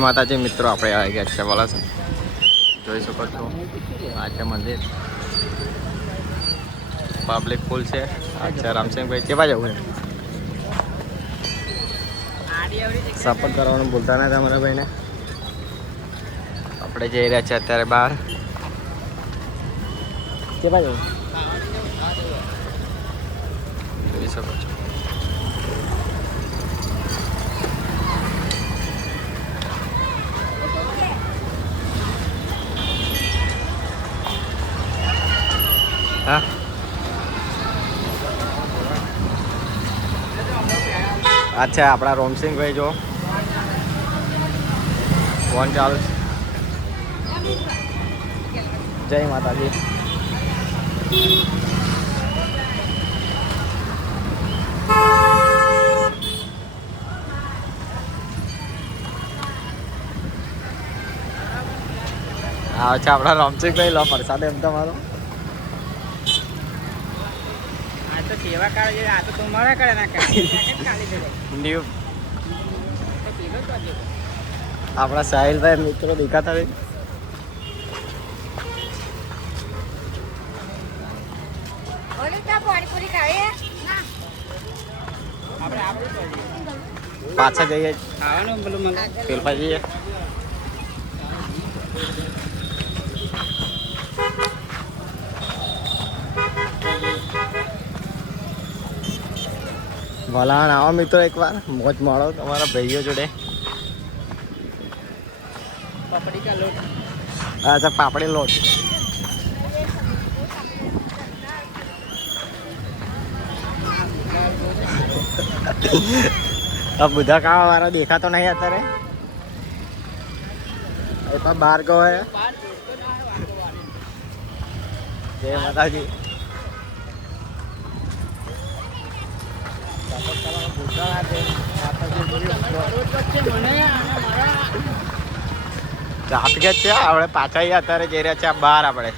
માતાજી મિત્રો આપણે આવી ગયા છે વલસ જોઈ શકો છો આ છે મંદિર પબ્લિક ફૂલ છે અચ્છા રામસિંહભાઈ કેવા જવું છે સપોર્ટ કરવાનું ભૂલતા ના તમારા ભાઈને આપણે જઈ રહ્યા છીએ અત્યારે બહાર કેવા જવું જોઈ શકો છો હા અચ્છા આપણા રોમસિંહભાઈ જો ફોન ચાલુ જય માતાજી હા અચ્છા આપણા રોમસિંહભાઈ લો પ્રસાદ એમ તમારો સેવા કરે આ તો તમારા કરે ના ન્યુ આપણા સાહિલભાઈ મિત્રો દેખાતા હોય પાછા જઈએ ખાવાનું પેલું પેલપા જઈએ વલાણ આવો મિત્રો એકવાર મોજ માળો તમારા ભાઈઓ જોડે પપડી કા લોટ અચ્છા પાપડી લોટ આ બધા ખાવા વાળા દેખાતો નહીં અત્યારે એ પણ બહાર ગયો હે જય માતાજી ટ્રાફિક જ છે આપણે પાછા અત્યારે જઈ રહ્યા છીએ બહાર આપણે